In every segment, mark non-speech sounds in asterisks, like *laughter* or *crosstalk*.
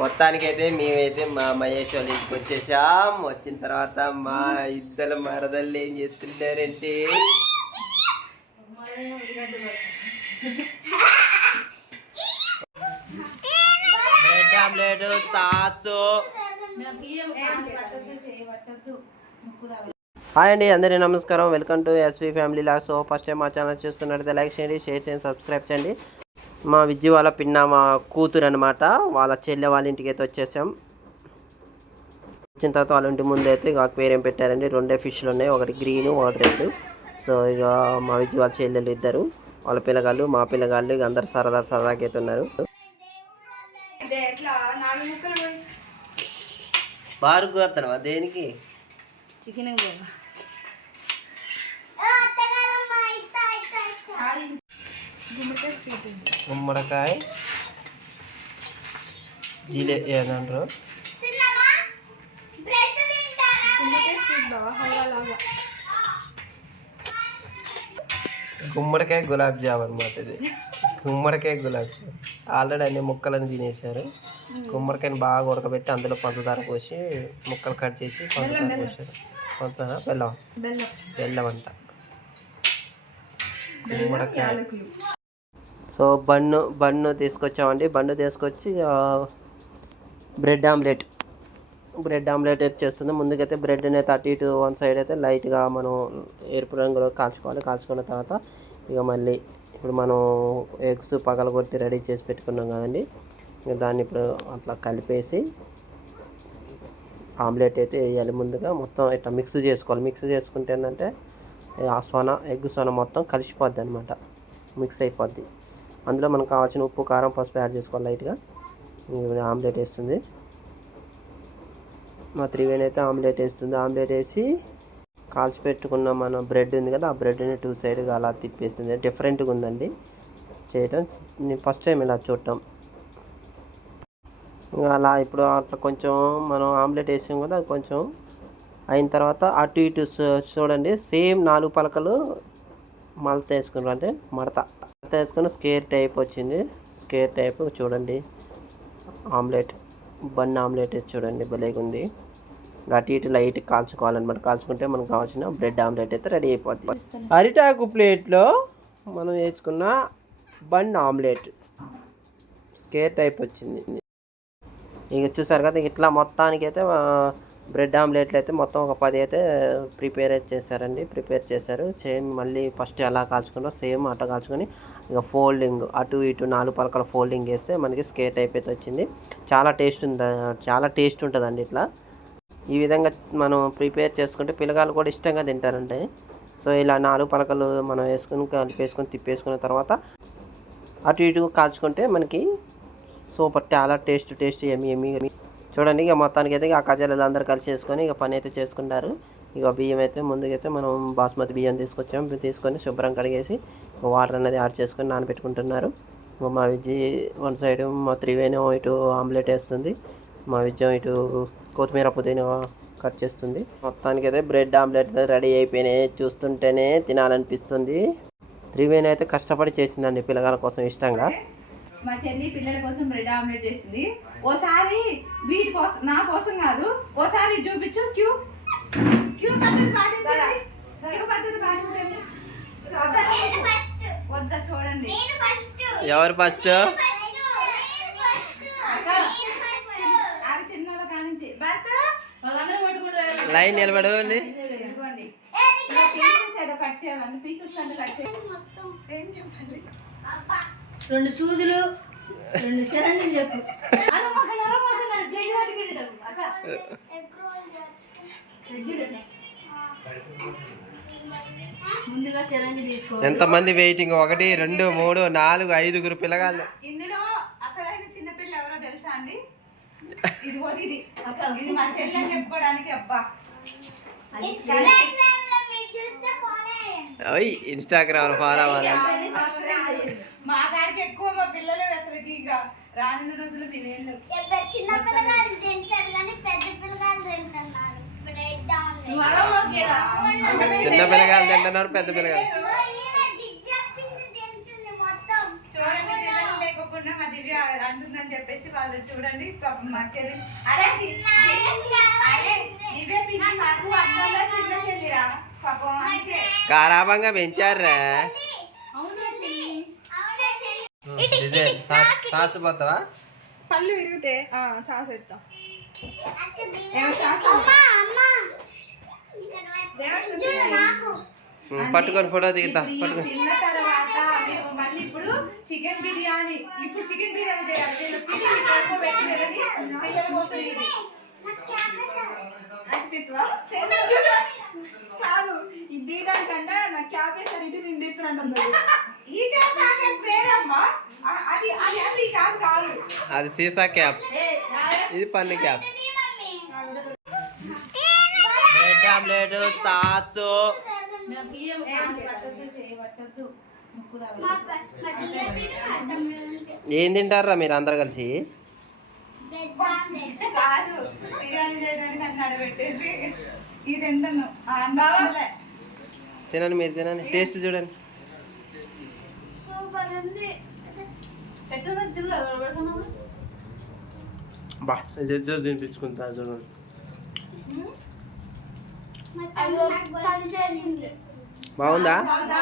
మొత్తానికైతే మేమైతే మా మహేష్ వాళ్ళ ఇంటికి వచ్చేసాం వచ్చిన తర్వాత మా ఇద్దరు మరదళ్ళు ఏం చేస్తున్నారంటే బ్రెడ్ ఆమ్లెట్ సాసు. హాయ్ అండి అందరికీ నమస్కారం. Welcome to SV family vlog so first time మా ఛానల్ చూస్తున్నట్లయితే లైక్ చేయండి షేర్ చేయండి సబ్స్క్రైబ్ చేయండి. మా విద్య వాళ్ళ పిన్న మా కూతురు అనమాట వాళ్ళ చెల్లె వాళ్ళ ఇంటికి అయితే వచ్చేసాం. వచ్చిన తర్వాత వాళ్ళ ఇంటి ముందు అయితే ఇక అక్వేరియం పెట్టారండి. రెండే ఫిష్లు ఉన్నాయి. ఒకటి గ్రీన్ ఒకటి రెడ్. సో ఇక మా విద్య వాళ్ళ చెల్లెలు ఇద్దరు. వాళ్ళ పిల్లగాళ్ళు మా పిల్లగాళ్ళు ఇక అందరు సరదా సరదాకి అయితే ఉన్నారు. బారు కోరుతాను దేనికి? చికెన్ గుమ్మడికాయ జీలే ఏదంటారు? గుమ్మడికాయ గులాబ్ జామ్ అనమాట ఇది. గుమ్మడికాయ గులాబ్ జామ్ ఆల్రెడీ అన్ని ముక్కలను తినేశారు. గుమ్మడికాయని బాగా ఉడకబెట్టి అందులో పంచదార పోసి ముక్కలు కట్ చేసి పంచదార పోసారు. పంచదార బెల్లం. బెల్లం. అంట. గుమ్మడికాయ. సో బన్ను బన్ను తీసుకొచ్చామండి. బన్ను తీసుకొచ్చి బ్రెడ్ ఆమ్లెట్. బ్రెడ్ ఆమ్లెట్ అయితే చేస్తుంది. ముందుకైతే బ్రెడ్ని అయితే అటు ఇటు వన్ సైడ్ అయితే లైట్గా మనం ఎరుపు రంగులో కాల్చుకోవాలి. కాల్చుకున్న తర్వాత ఇక మళ్ళీ ఇప్పుడు మనం ఎగ్స్ పగలగొట్టి రెడీ చేసి పెట్టుకున్నాం కదండి. దాన్ని ఇప్పుడు అట్లా కలిపేసి ఆమ్లెట్ అయితే వేయాలి ముందుగా. మొత్తం ఇట్లా మిక్స్ చేసుకోవాలి. మిక్స్ చేసుకుంటే ఏంటంటే ఆ సొన ఎగ్ సొన మొత్తం కలిసిపోద్ది అనమాట మిక్స్ అయిపోద్ది. అందులో మనకు కావాల్సిన ఉప్పు కారం పసుపు యాడ్ చేసుకోవాలి లైట్గా. ఆమ్లెట్ వేస్తుంది. మా త్రివేణి అయితే ఆమ్లెట్ వేస్తుంది. ఆమ్లెట్ వేసి కాల్చి పెట్టుకున్న మన బ్రెడ్ ఉంది కదా ఆ బ్రెడ్ని టూ సైడ్గా అలా తిప్పేస్తుంది. డిఫరెంట్గా ఉందండి చేయటం. నేను ఫస్ట్ టైం ఇలా చూడటం. ఇంకా అలా ఇప్పుడు అట్లా కొంచెం మనం ఆమ్లెట్ వేసాం కదా కొంచెం అయిన తర్వాత అటు ఇటు చూడండి. సేమ్ నాలుగు పలకలు మడత వేసుకున్నారు. అంటే మడత. మడత వేసుకుని స్కేర్ టైప్ వచ్చింది. స్కేర్ టైప్ చూడండి. ఆమ్లెట్. బన్ ఆమ్లెట్ చూడండి. భలేగా ఉంది. అటు ఇటు లైట్ కాల్చుకోవాలన్నమాట. కాల్చుకుంటే మనకు కావాల్సిన బ్రెడ్ ఆమ్లెట్ అయితే రెడీ అయిపోద్ది. అరిటాకు ప్లేట్లో మనం వేసుకున్న బన్ ఆమ్లెట్. స్కేర్ టైప్ వచ్చింది. ఇక చూసారు కదా ఇట్లా మొత్తానికి అయితే బ్రెడ్ ఆమ్లెట్లు అయితే మొత్తం ఒక పది అయితే ప్రిపేర్ అయితే చేశారండి. ప్రిపేర్ చేశారు. సేమ్ మళ్ళీ ఫస్ట్ ఎలా కాల్చుకున్నా సేమ్ అట్ట కాల్చుకొని ఇక ఫోల్డింగ్ అటు ఇటు నాలుగు పలకల ఫోల్డింగ్ వేస్తే మనకి స్కే టైప్ అయితే వచ్చింది. చాలా టేస్ట్ ఉంది చాలా టేస్ట్ ఉంటుందండి ఇట్లా. ఈ విధంగా మనం ప్రిపేర్ చేసుకుంటే పిల్లగాళ్ళు కూడా ఇష్టంగా తింటారండి. సో ఇలా నాలుగు పలకలు మనం వేసుకొని కలిపేసుకొని తిప్పేసుకున్న తర్వాత అటు ఇటు కాల్చుకుంటే మనకి సూపర్ చాలా టేస్ట్ టేస్ట్ ఎమ్మి ఎమ్మి చూడండి ఇక మొత్తానికి అయితే ఆ కజాలు అందరూ కలిసి చేసుకొని ఇక పని అయితే చేసుకుంటారు. ఇక బియ్యం అయితే ముందుకైతే మనం బాస్మతి బియ్యం తీసుకొచ్చాం. తీసుకొని శుభ్రం కడిగేసి వాటర్ అనేది యాడ్ చేసుకొని నానబెట్టుకుంటున్నారు. మా విజ్జి వన్ సైడ్ మా త్రివేణి ఇటు ఆమ్లెట్ వేస్తుంది. మా విజయం ఇటు కొత్తిమీర పుదీనా కట్ చేస్తుంది. మొత్తానికి అయితే బ్రెడ్ ఆమ్లెట్ రెడీ అయిపోయినాయి. చూస్తుంటేనే తినాలనిపిస్తుంది. త్రివేణి అయితే కష్టపడి చేసిందండి పిల్లగాల కోసం ఇష్టంగా. మా చెల్లి పిల్లల కోసం బ్రెడ్ ఆమ్లెట్ చేసింది ఓసారి వీటి కోసం నా కోసం కాదు. ఓసారి చూపించు. క్యూ. క్యూ పద్ధతి పాటించండి. క్యూ పద్ధతి పాటించండి. వద్దా? వద్దా చూడండి. ఎవరు ఫస్ట్ లైన్ నిలబడు. ఏదో కట్ చేయాలండి పీసెస్ అంటే కట్ చేయాలి. రెండు సూదులు రెండు సిరంజీలు చెప్పు. ముందుగా సిరంజి తీసుకో. ఎంతమంది వెయిటింగ్ ఒకటి రెండు మూడు నాలుగు ఐదుగురు పిల్లగాళ్ళు. ఇందులో అసలైన చిన్నపిల్ల ఎవరో తెలుసా అండి? *laughs* ఇదిగో ఇది. ఇది మా చెల్లి అని చెప్పుకోవడానికి అబ్బా. ఓయ్ ఇన్స్టాగ్రామ్ ఫాలో అవ్వాలి. మా దానికి ఎక్కువ మా పిల్లలు అసలుకి ఇక రానున్న రోజులు తినేళ్ళు. చిన్న పిల్లగాళ్ళు తింటారు కానీ పెద్ద పిల్లగాళ్ళు తింటున్నారు. చిన్న పిల్లగాళ్ళు తింటున్నారు పెద్ద దివ్య మొత్తం. చూడండి పిల్లలు లేకోకుండా మా దివ్య అంటుందని చెప్పేసి వాళ్ళు చూడండి మా చెల్లి. అరే అరే ఇవే పిన్ని మాకు అన్నంలో చిన్న చెల్లిరా. గారాబంగా పెంచారా సాస్ సాస్ పోతావా? పళ్ళు విరిగితే సాస్ ఎత్తాం. పట్టుకొని ఫోటో దిగుతా పట్టుకొని. తిన్న తర్వాత మేము మళ్ళీ ఇప్పుడు చికెన్ బిర్యానీ ఇప్పుడు చికెన్ బిర్యానీ చేయాలి. పిల్లల కోసం ఇది అస్తిత్వ కాదు ఇది తీయడానికంటే నాకు క్యాబ్ వేసారు ఇటు నేను తీస్తున్నాను ఈ క్యాబ్ ప్యాకెట్ పేరమ్మా అ- అది సీసా క్యాప్. ఇది పన్ను క్యాప్. Bread omelette sauce. ఏం తింటారా మీరు అందరు కలిసి? తినండి మీరు తినండి. టేస్ట్ చూడండి? బా జడ్జెస్ తినిపించుకుంటా చూడండి బాగుందా? బాగుందా?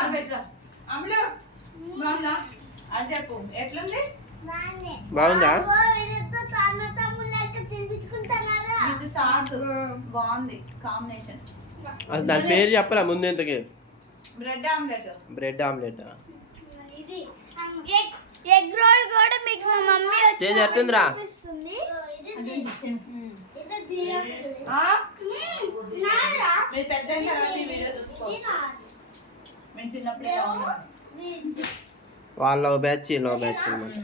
బాగుందా? కాంబినేషన్. అసలు దాని పేరు చెప్పరా ముందు ఇంతకి? Bread omelette. Bread omelette? Egg egg roll కూడా మీకు మా మమ్మీ చేసి చూపిస్తుంది. మీరు పెద్ద వీడియో చూసుకోవచ్చు. మేము చిన్నప్పుడు. వాళ్ళ బ్యాచ్లో బ్యాచ్ అనమాట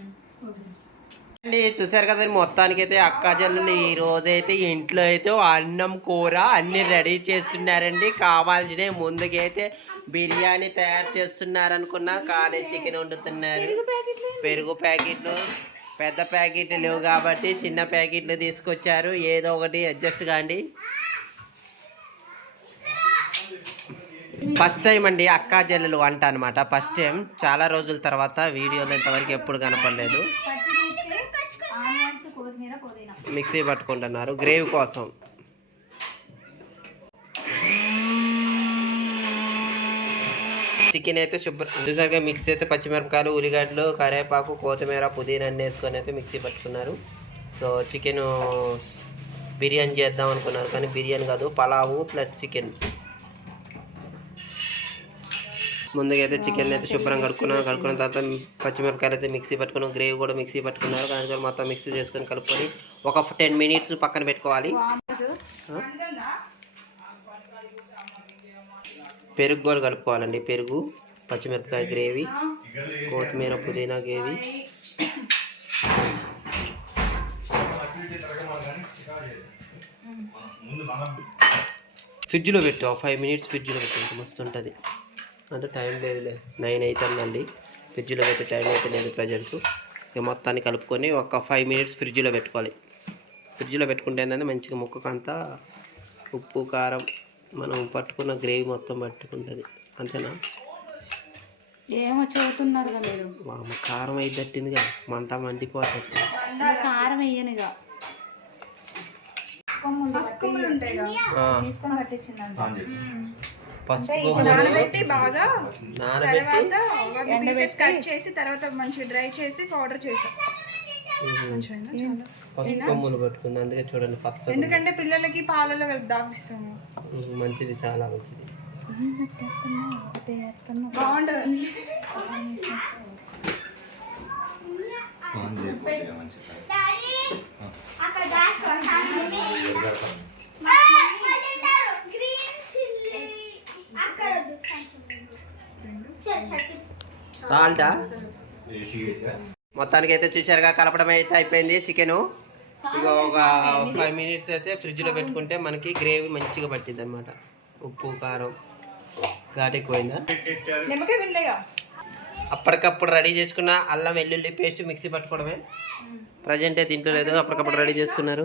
అండి చూసారు కదా మొత్తానికి అయితే అక్క చెల్లెలు ఈ రోజైతే ఇంట్లో అయితే అన్నం కూర అన్ని రెడీ చేస్తున్నారండి. కావాల్సిన ముందుకైతే బిర్యానీ తయారు చేస్తున్నారు అనుకున్నా కానీ చికెన్ వండుతున్నారు. పెరుగు ప్యాకెట్లు? పెద్ద ప్యాకెట్లు లేవు కాబట్టి చిన్న ప్యాకెట్లు తీసుకొచ్చారు. ఏదో ఒకటి అడ్జస్ట్ కాండి. ఫస్ట్ టైం అండి అక్కా చెల్లెలు వంట అనమాట ఫస్ట్ టైం. చాలా రోజుల తర్వాత వీడియోలో ఇంతవరకు ఎప్పుడు కనపడలేదు. మిక్సీ పట్టుకుంటున్నారు. గ్రేవీ కోసం. చికెన్ అయితే శుభ్రం చూసారుగా మిక్సీ అయితే పచ్చిమిరపకాయలు ఉల్లిగడ్డలు కరివేపాకు కొత్తిమీర పుదీనా అన్ని వేసుకొని అయితే మిక్సీ పట్టుకున్నారు. సో చికెన్ బిర్యానీ చేద్దాం అనుకున్నారు కానీ బిర్యానీ కాదు పలావు ప్లస్ చికెన్. ముందుగా అయితే చికెన్ అయితే శుభ్రం కడుక్కున్నాను. కడుక్కున్న తర్వాత పచ్చిమిరపకాయలు అయితే మిక్సీ పట్టుకున్నాం గ్రేవీ కూడా మిక్సీ పట్టుకున్నారు. దాని తర్వాత మొత్తం మిక్సీ చేసుకొని కలుపుకొని ఒక టెన్ మినిట్స్ పక్కన పెట్టుకోవాలి. పెరుగు కూడా కలుపుకోవాలండి. పెరుగు పచ్చిమిరపకాయ గ్రేవీ కొత్తిమీర పుదీనా గ్రేవీ. ఫ్రిడ్జ్లో పెట్టు ఫైవ్ మినిట్స్ ఫ్రిడ్జ్లో పెట్టు మస్తు ఉంటుంది అంటే టైం లేదులే నైన్ అవుతుందండి ఫ్రిడ్జ్లో పెట్టే టైం అయితే లేదు ప్రజెంట్. ఇక మొత్తాన్ని కలుపుకొని ఒక ఫైవ్ మినిట్స్ ఫ్రిడ్జ్లో పెట్టుకోవాలి. ఫ్రిడ్జ్లో పెట్టుకుంటే ఏంటంటే మంచిగా ముక్కకు అంతా ఉప్పు కారం మనం పట్టుకున్న గ్రేవీ మొత్తం పట్టుకుంటుంది. అంతేనా? ఏమో చదువుతున్నారుగా మీరు. వామ కారం అయితే తట్టిందిగా. మంట మండిపోతుంది. కారం వేయనుగా. పట్టించిందంట. పసుపు నానబెట్టి బాగా నానబెట్టి కట్ చేసి తర్వాత మంచిగా డ్రై చేసి పౌడర్ చేసాం. పసుపు కొమ్ములు పట్టుకుంది అందుకే చూడండి పచ్చగా ఎందుకంటే పిల్లలకి పాలలో కలిపి దాపిస్తాము. మంచిది చాలా మంచిది. బాగుంటుంది. సాల్టా? మొత్తానికి అయితే చూసారుగా కలపడం అయితే అయిపోయింది చికెన్. ఇక ఒక ఫైవ్ మినిట్స్ అయితే ఫ్రిడ్జ్లో పెట్టుకుంటే మనకి గ్రేవీ మంచిగా పట్టింది అనమాట ఉప్పు కారం ఘాటు ఎక్కువైందా? అప్పటికప్పుడు రెడీ చేసుకున్న అల్లం వెల్లుల్లి పేస్ట్ మిక్సీ పట్టుకోవడమే. ప్రజెంట్ అయితే ఇంట్లో లేదు అప్పటికప్పుడు రెడీ చేసుకున్నారు.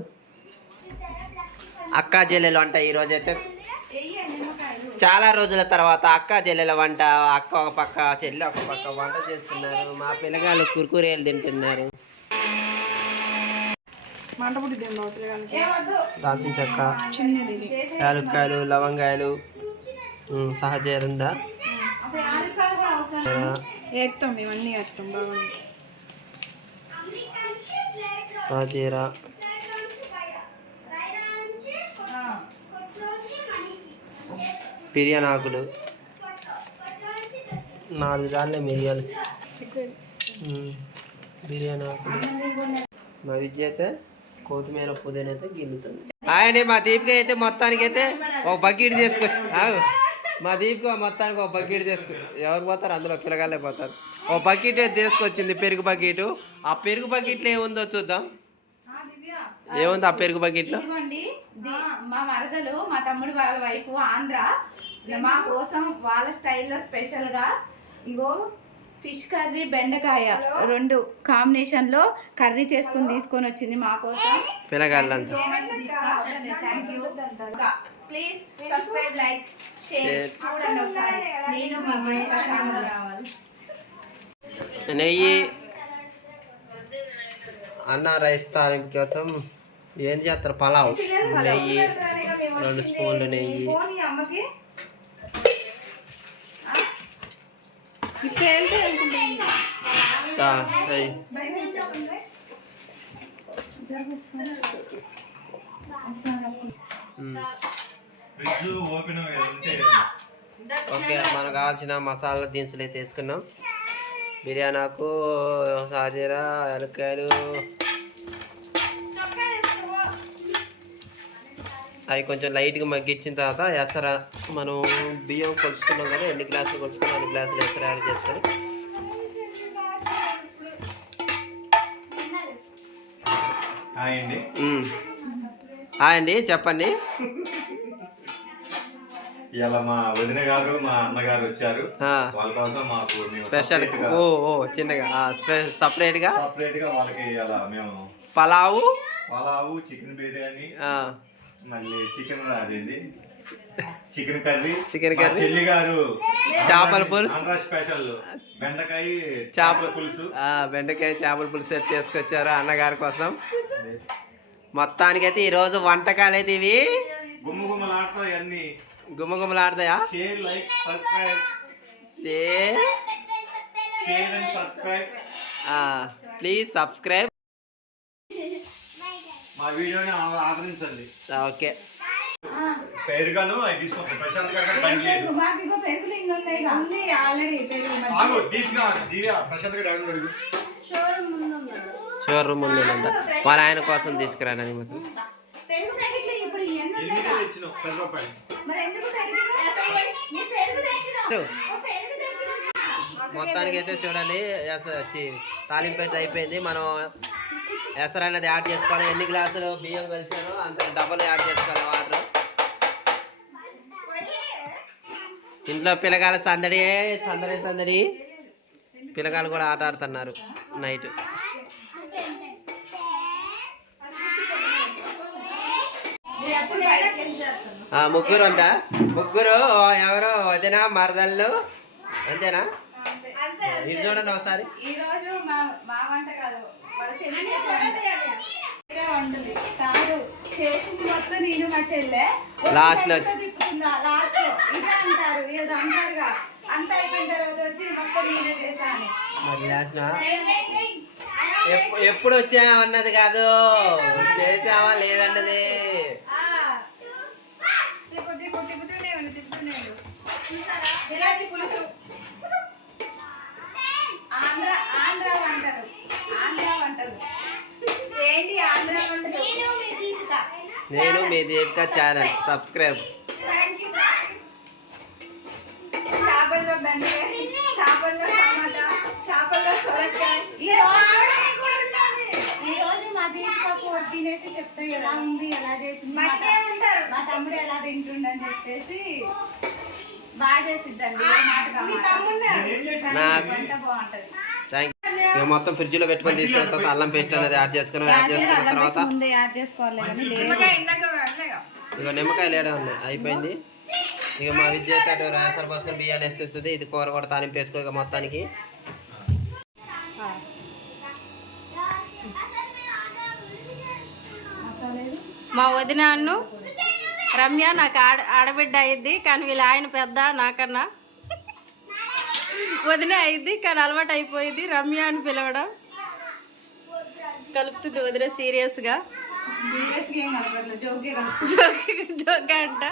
అక్కా చెల్లెలు వంట ఈ రోజు అయితే చాలా రోజుల తర్వాత అక్క చెల్లెల వంట అక్క ఒక పక్క చెల్లె ఒక పక్క వంట చేస్తున్నారు. మా పిల్లగాళ్ళు కుర్కురేలు తింటున్నారు. దాల్చిన చెక్క యాలక్కాయలు లవంగాయలు సహజీరందా బాగుంది. సహజీర బిర్యానీ ఆకులు నాలుగు దానిలో మిరియాలు. బిర్యానీ. ఆకులు మా విద్య అయితే కొత్తిమీర పుదీనా అయితే గిల్లుతుంది. ఆయన మా దీపిక అయితే మొత్తానికి అయితే ఒక బకెట్ తీసుకొచ్చి మా దీపిక మొత్తానికి ఒక బకెట్ తీసుకు ఎవరు పోతారు? అందులో పిల్లగాళ్ళే పోతారు. ఒక బకెట్ అయితే తీసుకొచ్చింది పెరుగు బకెట్. ఆ పెరుగు బకెట్లో ఏముందో చూద్దాం. ఏముంది ఆ పెరుగు బకెట్లో? మా మరదలు మా తమ్ముడు వాళ్ళ వైఫ్ ఆంధ్ర మా కోసం వాళ్ళ స్టైల్లో స్పెషల్గా ఇగో ఫిష్ కర్రీ బెండకాయ రెండు కాంబినేషన్లో కర్రీ చేసుకుని తీసుకొని వచ్చింది మా కోసం. ప్లీజ్ సబ్స్క్రైబ్ లైక్ షేర్ చూడండి ఒకసారి. నేను మా అమ్మాయి రావాలి. నెయ్యి అన్న రైస్ తాలింపు కోసం ఏం చేస్తారు? పలావ్. నెయ్యి రెండు స్పూన్లు నెయ్యి. వెళ్తే ఓకే మనకు కావాల్సిన మసాలా దినుసులు అయితే వేసుకున్నాం. బిర్యానీ ఆకు సాజీరా ఎలక్కాయలు అవి కొంచెం లైట్గా మగ్గించిన తర్వాత ఎసర మనం బియ్యం కొలుచుకున్నాం కదా ఎన్ని గ్లాసులు కొలుచుకున్నాం అన్ని గ్లాసులు ఎసర యాడ్ చేసుకొని. అండి చెప్పండి. ఇలా మా వదిన గారు మా అన్నగారు వచ్చారు. వాళ్ళ కోసం మాకు స్పెషల్. గా- ఓ ఓ చిన్నగా. ఆ, స్పె సపరేట్గా separate గా వాళ్ళకి అలా మేము పలావు? పలావు చికెన్ బిర్యానీ మళ్ళీ చికెన్ అదేంది చికెన్ కర్రీ. మా curry. చెల్లి గారు చేపల పులుసు. ఆంధ్ర స్పెషల్. బెండకాయ చేపల పులుసు. బెండకాయ చేపల పులుసు సెట్ చేసుకొచ్చారు అన్నగారి కోసం. మొత్తానికైతే ఈరోజు వంటకాలు అయితే ఇవి. గుమ్మ గుమ్మలాడతాయి అన్ని. గుమ్మగుమ్మలాడతాయా? Share like subscribe share share and subscribe please subscribe మా వీడియోని ఆ- ఆదరించండి. ఓకే. పేరుగాను ప్రశాంత్ గారు పని లేదు. మాకు. ఆగు తీసుకున్నా దివ్య ప్రశాంత్ గారు అడుగు అడుగు షోరూమ్ ముందు వాళ్ళ ఆయన కోసం తీసుకురానని ఎనిమిది తెచ్చినాం పది రూపాయలు. మొత్తానికి అయితే చూడండి ఎస- తాలింపు అయితే అయిపోయింది. మనం ఎసరు అనేది యాడ్ చేసుకోవాలి. ఎన్ని గ్లాసులు బియ్యం కలిసాను అంత డబల్ యాడ్ చేసుకోవాలి వాటర్. ఇంట్లో పిల్లగాల సందడి సందడి సందడి. పిల్లగాలు కూడా ఆట ఆడుతున్నారు నైట్. ముగ్గురు అంట ముగ్గురు ఎవరో? వదిన మరదళ్ళు. అంతేనా? ఇది చూడండి ఒకసారి. ఈ రోజు మా మా వంట కాదు వాళ్ళ చెల్లి చేతి వంట. వేరే వంటది కాదు చేసింది మొత్తం నేను మా చెల్లె. Last లో వచ్చి- తిప్పుతుందా? లాస్ట్లో. ఇదే అంటారు ఏదో అంటారుగా. అంత అయిపోయిన తర్వాత వచ్చి మొత్తం నేనే చేశాను. మరి లాస్ట్న ఎప్పు- ఎప్పుడు వచ్చావా అన్నది కాదు. చేసావా లేదన్నది. ఇలాంటి పులుసు? నేను మీ దీపిక. నేను మీ దీపిక ఛానల్. సబ్స్క్రైబ్. చేపల్లో బెండకాయ చేపల్లో టమాటా చేపల్లో సొరకాయ. ఈ రోజు ఈ రోజు మా దీపికకు తినేసి చెప్తే ఎలా ఉంది ఎలా చేసింది? మా తమ్ముడు ఎలా తింటుండని చెప్పేసి బాగా చేసిద్దండి. నాకు వంట బాగుంటది. ఇక మొత్తం ఫ్రిడ్జ్లో పెట్టుకొని తీసుకున్న తర్వాత అల్లం పేస్ట్ అనేది యాడ్ చేసుకున్నాం యాడ్ చేసుకున్న తర్వాత ముందే యాడ్ చేసుకోవాలి. నిమ్మకాయ ఇక నిమ్మకాయలు వేయడం ఉన్నాయి అయిపోయింది. ఇక మా విద్య అటు రాసర్ పోసుకొని బియ్యాన్ని వేస్తుంది ఇది కూర కూడా తాలింపు వేసుకో ఇక మొత్తానికి. మా వదిన అన్ను రమ్య నాకు ఆడ ఆడబిడ్డ అయ్యిద్ది కానీ వీళ్ళ ఆయన పెద్ద నాకన్నా. వదిన అయ్యిద్ది కానీ అలవాటు అయిపోయింది. రమ్య అని పిలవడం. కలుపుతుంది వదిన సీరియస్గా. సీరియస్గా ఏం కనపడలేదు జోకే కనపడదు జోక్ జోక్ అంట.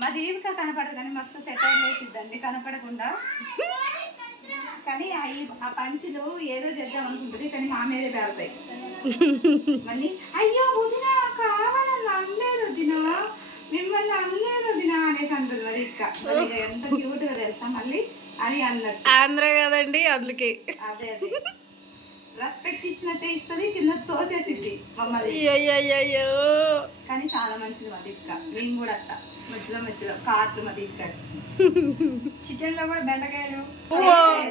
మా దీపిక కనపడదు కానీ మస్తు సెట్ అయిపోతుందండి కనపడకుండా. కానీ ఆ పంచులు ఏదో చేద్దాం అనుకుంటుంది కానీ మా మీదే పేరుతాయి మళ్ళీ అయ్యో వదిన కావాలని అనలేదు వదిన మిమ్మల్ని అనలేదు వదిన అనేసి అంటుంది మరి ఇక్క ఎంత క్యూట్గా తెలుసా మళ్ళీ? అని అన్నట్టు. ఆంధ్ర కదండి అందుకే. అదే అదే. రెస్పెక్ట్ ఇచ్చినట్టే ఇస్తుంది కింద తోసేసిద్ది మమ్మల్ని అయ్యో కానీ చాలా మంచిది మా దిక్క మేము కూడా అత్త. మధ్యలో మధ్యలో కార్లు మా దిక్క చికెన్లో కూడా బెండకాయలు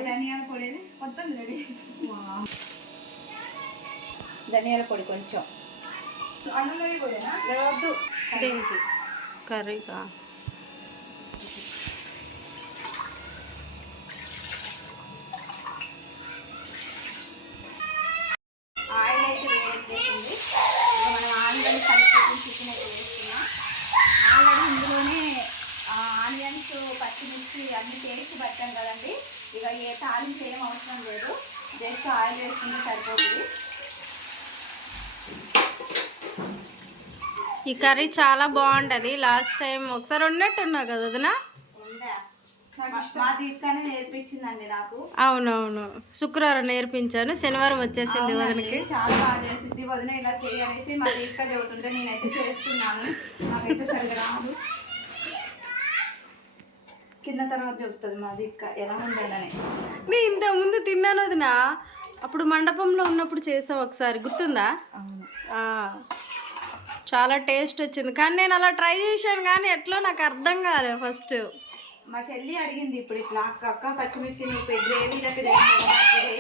ధనియాల పొడి మొత్తం రెడీ. ధనియాల పొడి కొంచెం. అన్నంలో పొడినా వద్దు. దేనికి కర్రీకా ఆయిల్ అయితే వేసేసింది ఇక మనం ఆలుగడ్డ కలిపి చికెన్ అయితే వేస్తున్నాం ఆల్రెడీ ఇందులోనే ఆనియన్స్ పచ్చిమిర్చి అన్ని టేస్ట్ పట్టాం కదండి ఇక ఏ తాలింపు ఏం అవసరం లేదు జస్ట్ ఆయిల్ వేసుకుంటే సరిపోతుంది ఈ కర్రీ చాలా బాగుంటది. లాస్ట్ టైం ఒకసారి ఉన్నట్టున్నావు కదా వదినా? అవునవును. శుక్రవారం నేర్పించాను. శనివారం వచ్చేసింది వదినకి. చాలా బాగా చేసింది. వదిన ఇలా మా దీపిక చదువుతుంటే నేనైతే చేస్తున్నాను. నాకైతే సరిగా రాదు. కింద తర్వాత మా దీపిక. ఎలా ఉండేదని నేను ఇంత ముందు తిన్నాను వదిన. అప్పుడు మండపంలో ఉన్నప్పుడు చేసావు ఒకసారి. గుర్తుందా? అవును. చాలా టేస్ట్ వచ్చింది. కానీ నేను అలా ట్రై చేశాను కానీ ఎట్లా నాకు అర్థం కాలేదు ఫస్ట్ మా చెల్లి అడిగింది ఇప్పుడు ఇట్లా అక్క అక్క పచ్చిమిర్చి నువ్వు గ్రేవీ లెక్క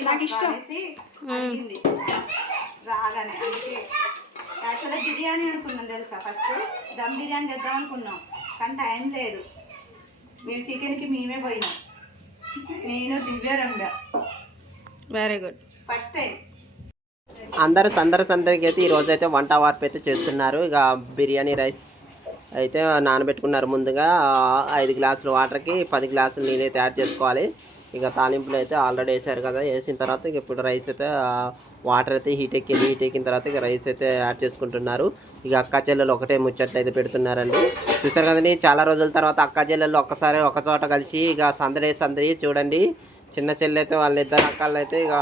నాకు ఇష్టం. అడిగింది. రాగానే అందుకే. యాక్చువల్గా బిర్యానీ అనుకున్నాం తెలుసా ఫస్ట్ దమ్ బిర్యానీ చేద్దాం అనుకున్నాం. కానీ టైం లేదు. మేము చికెన్కి మేమే పోయినాం. నేను దివ్య రంగ. వెరీ గుడ్ ఫస్ట్ టైం అందరూ సందరి సందరికి అయితే ఈరోజు అయితే వంట వార్పు అయితే చేస్తున్నారు. ఇక బిర్యానీ రైస్ అయితే నానబెట్టుకున్నారు ముందుగా. ఐదు గ్లాసులు వాటర్కి పది గ్లాసులు నీళ్ళు అయితే యాడ్ చేసుకోవాలి. ఇక తాలింపులు అయితే ఆల్రెడీ వేసారు కదా వేసిన తర్వాత ఇక ఇప్పుడు రైస్ అయితే వాటర్ అయితే హీట్ ఎక్కింది హీట్ ఎక్కిన తర్వాత ఇక రైస్ అయితే యాడ్ చేసుకుంటున్నారు. ఇక అక్క చెల్లెలు ఒకటే ముచ్చట్లు అయితే పెడుతున్నారండి. చూసారు కదండి చాలా రోజుల తర్వాత అక్క చెల్లెలు ఒక్కసారి ఒక చోట కలిసి ఇక సందడి సందడి చూడండి. చిన్న చెల్లి అయితే వాళ్ళిద్దరు అక్కలు అయితే ఇక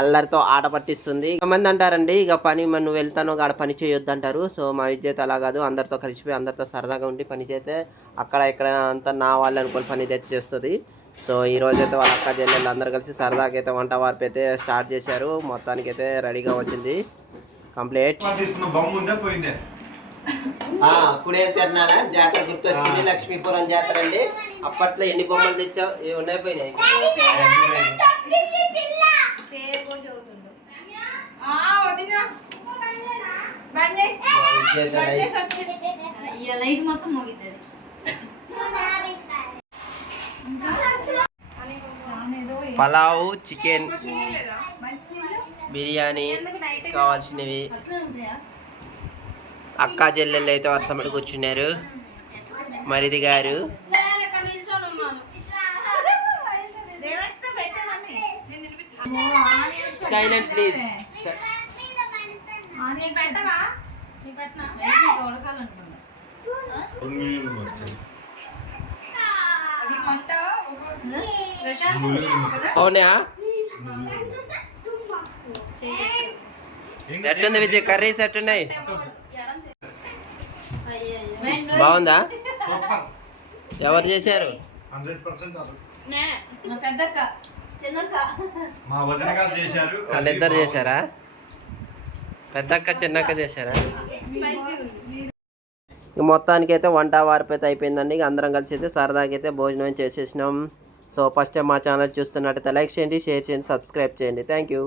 అల్లరితో ఆట పట్టిస్తుంది. కొంతమంది అంటారండి ఇక పని మరి నువ్వు వెళ్తాను ఆడ పని చేయొద్దు అంటారు సో మా విద్యత అలా కాదు. అందరితో కలిసిపోయి అందరితో సరదాగా ఉండి పని చేస్తే అక్కడ ఇక్కడ అంతా నా వాళ్ళు అనుకుని పని తెచ్చి చేస్తుంది. సో ఈ రోజు అయితే వాళ్ళ అక్క చెల్లెళ్ళు అందరు కలిసి సరదాగా అయితే వంట వార్పు అయితే స్టార్ట్ చేశారు. మొత్తానికి అయితే రెడీగా వచ్చింది. కంప్లీట్. కుడే తిన్నారా? జాతర గుర్తు వచ్చింది లక్ష్మీపురం జాతర అండి. అప్పట్లో ఎన్ని బొమ్మలు తెచ్చావు? ఏ ఉన్నాయి పోయినాయి? పలావ్ చికెన్ బిర్యానీ కావాల్సినవి. అక్క చెల్లెళ్ళు అయితే వర్షం కూర్చున్నారు మరిది గారు. Silent please. అవునా? ఎట్టుంది విజయ్? కర్రీస్ ఎట్టున్నాయి బాగుందా? ఎవరు చేశారు? వాళ్ళిద్దరు చేశారా? పెద్దక్క చిన్నక్క చేశారా? ఇక మొత్తానికి అయితే వంట వార్పు అయితే అయిపోయిందండి. ఇక అందరం కలిసి అయితే సరదాగా అయితే భోజనం చేసేసినాం. సో ఫస్ట్ టైం మా ఛానల్ చూస్తున్నట్టయితే లైక్ చేయండి షేర్ చేయండి సబ్స్క్రైబ్ చేయండి. Thank you